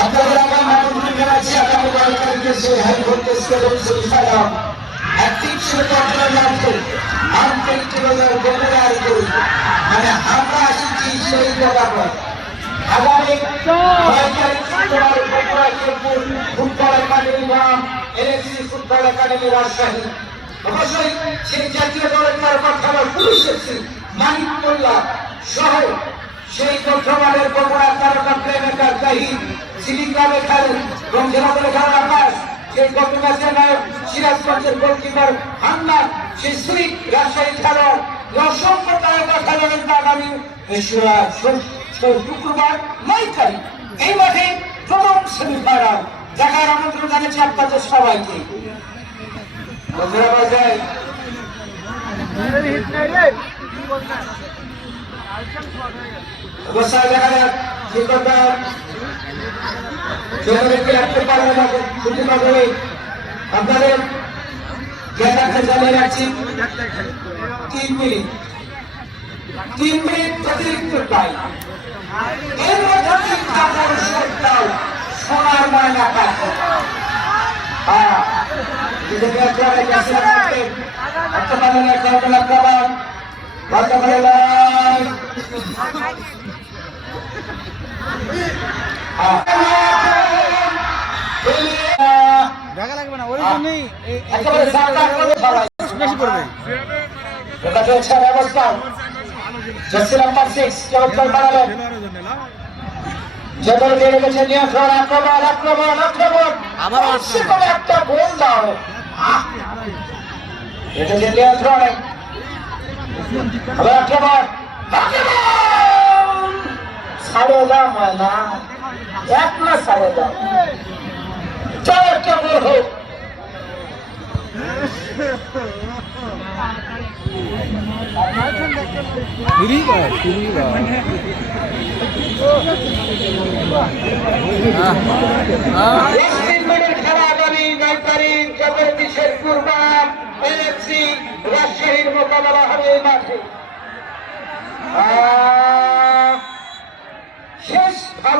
আপনাদের আমার মানবী জানাচ্ছি আগামী 12 তারিখে সেই হাইকোর্ট মানে আমরা আসছি সেই বরাবর আগামী 9 তারিখ ফুটবল একাডেমি নাম এলএসসি ফুটবল একাডেমি রাজশাহী অবশ্যই সেই জাতীয় দলের খেলোয়াড় পুলিশ এসেছি মানিক মোল্লা সহ সেই বর্ধমানের বগুড়া তারকা প্লেমেকার জাহিদ সিলিগ্রামে খেলেন রমজানের খেলার আকাশ সেই গত ম্যাচের নায়ক সিরাজগঞ্জের গোলকিপার হান্নান সেই শ্রী রাজশাহী খেলোয়াড় অসংখ্য তারকা খেলোয়াড়ের আগামী শুক্রবার 9 তারিখ এই মাঠে প্রথম সেমিফাইনাল দেখার আমন্ত্রণ জানাচ্ছি আপনাদের সবাইকে। অবশ্যই দেখা যাক কি করবে রাখতে পারবে না আপনাদের জানিয়ে রাখছি 3 মিনিট অতিরিক্ত টাইম এর মধ্যে সোনার ময়না পাচ্ছে দেখা লাগবে না ওই জন্যই বেশি করবে ব্যবস্থা জার্সি নাম্বার 6 কে উত্তর বাড়াবেন যেদল দিয়ে রেখেছে নিয়ন্ত্রণ আক্রমণ আবার একটা গোল দাও রেখেছে নিয়ন্ত্রণে আবার আক্রমণ সাড়ে দাও ময়না এক না সাড়ে দাও চার একটা গোল হোক খেলা আগামী 9 তারিখ জগন্নাথ শেরপুরবান এলএফসি রাজশাহীর মোকাবেলা হবে এই মাঠে শেষ